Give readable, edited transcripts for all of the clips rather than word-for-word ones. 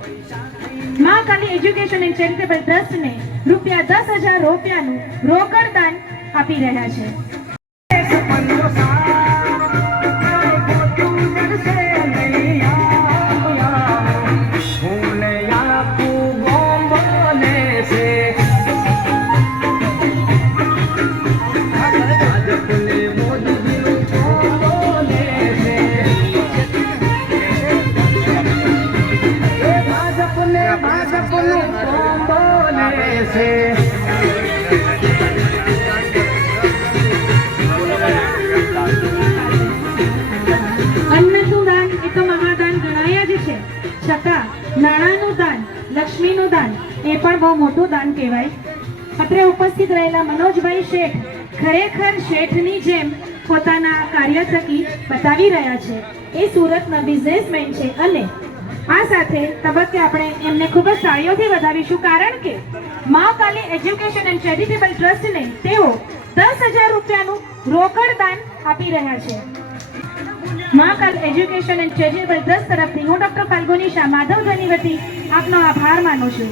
માં કાલી education and charitable trust ને ₹10,000 રોકડ દાન આપી રહ્યા છે। અન્નનું દાન એ તો મહાદાન ગણાય જ છે, છતાં નાણાંનું દાન, લક્ષ્મીનું દાન એ પણ બહુ મોટું દાન કહેવાય। અત્રે ઉપસ્થિત રહેલા મનોજભાઈ શેઠ ખરેખર શેઠની જેમ પોતાના કાર્ય થકી બતાવી રહ્યા છે। એ સુરતના બિઝનેસમેન છે અને આ સાથે તબક્કે આપણે એમને ખૂબ જ તાળીઓથી વધાવીશું, કારણ કે મા કાલી એજ્યુકેશન એન્ડ ચેરિટેબલ ટ્રસ્ટને તેઓ ₹10,000 રોકડ દાન આપી રહ્યા છે। મા કાલી એજ્યુકેશન એન્ડ ચેરિટેબલ ટ્રસ્ટ તરફથી હું ડોક્ટર ફાલ્ગુની શાહ માધવ ધ્વનિ વતી આપનો આભાર માનું છું।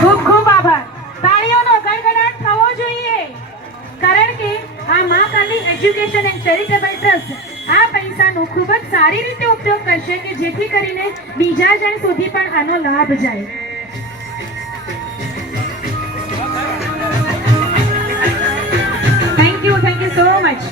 ખૂબ ખૂબ આભાર। તાળીઓનો ગણગણાટ થવો જોઈએ, કારણ કે આ મા કાલી એજ્યુકેશન એન્ડ ચેરિટેબલ ટ્રસ્ટ આ પૈસાનો ખૂબ જ સારી રીતે ઉપયોગ કરશે કે જેથી કરીને બીજા જણ સુધી પણ આનો લાભ જાય। Thank you so much.